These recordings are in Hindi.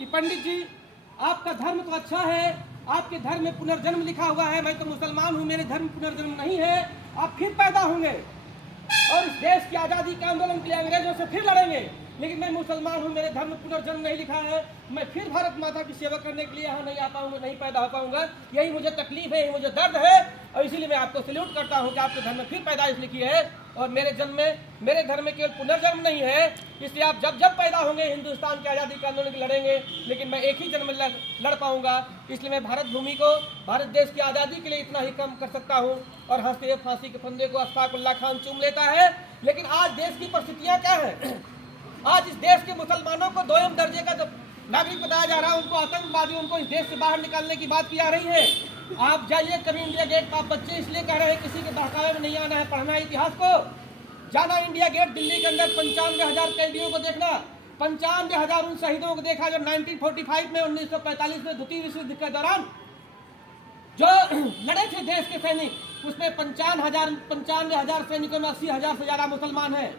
कि पंडित जी आपका धर्म तो अच्छा है, आपके धर्म में पुनर्जन्म लिखा हुआ है, मैं तो मुसलमान हूँ, मेरे धर्म में पुनर्जन्म नहीं है, आप फिर पैदा होंगे और इस देश की आज़ादी के आंदोलन के लिए अंग्रेजों से फिर लड़ेंगे। लेकिन मैं मुसलमान हूँ, मेरे धर्म में पुनर्जन्म नहीं लिखा है, मैं फिर भारत माता की सेवा करने के लिए यहाँ नहीं आ पाऊंगा, नहीं पैदा हो पाऊंगा। यही मुझे तकलीफ है, यही मुझे दर्द है, और इसीलिए मैं आपको सल्यूट करता हूँ कि आपके धर्म में फिर पैदाइश लिखी है और मेरे जन्म में, मेरे धर्म में केवल पुनर्जन्म नहीं है। इसलिए आप जब जब पैदा होंगे हिंदुस्तान की आज़ादी के आंदोलन के लड़ेंगे, लेकिन मैं एक ही जन्म में लड़ पाऊंगा। इसलिए मैं भारत भूमि को, भारत देश की आज़ादी के लिए इतना ही कम कर सकता हूँ। और हंसते हुए फांसी के फंदे को अशफाक उल्लाह खान चूम लेता है। लेकिन आज देश की परिस्थितियाँ क्या है? आज इस देश के मुसलमानों को दोयम दर्जे का जो नागरिक बताया जा रहा है, उनको आतंकवादी, उनको इस देश से बाहर निकालने की बात की जा रही है। आप जाइए कभी इंडिया गेट, आप बच्चे इसलिए कह रहे हैं किसी के बहकावे में नहीं आना है, पढ़ना है इतिहास को। जाना इंडिया गेट दिल्ली के अंदर, 95,000 कैदियों को देखना, 95,000 उन शहीदों को देखा जो 1945 में, 1945 में द्वितीय विश्व युद्ध के दौरान जो लड़े थे देश के सैनिक, उसमें 95,000 सैनिकों में 80,000 से ज्यादा मुसलमान हैं।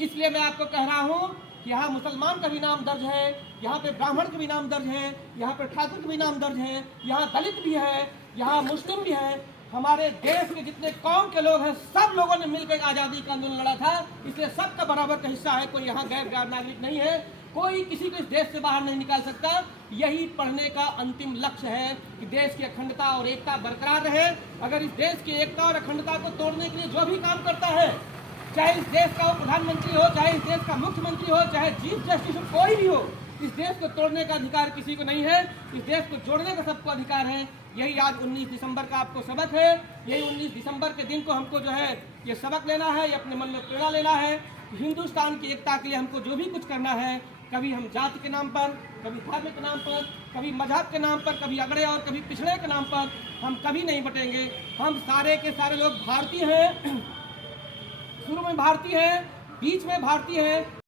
इसलिए मैं आपको कह रहा हूँ कि यहाँ मुसलमान का भी नाम दर्ज है, यहाँ पे ब्राह्मण का भी नाम दर्ज है, यहाँ पे ठाकुर का भी नाम दर्ज है, यहाँ दलित भी है, यहाँ मुस्लिम भी है। हमारे देश के जितने कौम के लोग हैं, सब लोगों ने मिलकर आज़ादी का आंदोलन लड़ा था। इसलिए सबका बराबर का हिस्सा है, कोई यहाँ गैर नागरिक नहीं है, कोई किसी को इस देश से बाहर नहीं निकाल सकता। यही पढ़ने का अंतिम लक्ष्य है कि देश की अखंडता और एकता बरकरार रहे। अगर इस देश की एकता और अखंडता को तोड़ने के लिए जो भी काम करता है, चाहे इस देश का प्रधानमंत्री हो, चाहे इस देश का मुख्यमंत्री हो, चाहे चीफ जस्टिस हो, कोई भी हो, इस देश को तोड़ने का अधिकार किसी को नहीं है। इस देश को जोड़ने का सबको अधिकार है। यही आज 19 दिसंबर का आपको सबक है। यही 19 दिसंबर के दिन को हमको जो है ये सबक लेना है, ये अपने मन में प्रेरणा लेना है। हिंदुस्तान की एकता के लिए हमको जो भी कुछ करना है, कभी हम जाति के नाम पर, कभी धर्म के नाम पर, कभी मजहब के नाम पर, कभी अगड़े और कभी पिछड़े के नाम पर हम कभी नहीं बटेंगे। हम सारे के सारे लोग भारतीय हैं, शुरू में भारतीय हैं, बीच में भारतीय हैं,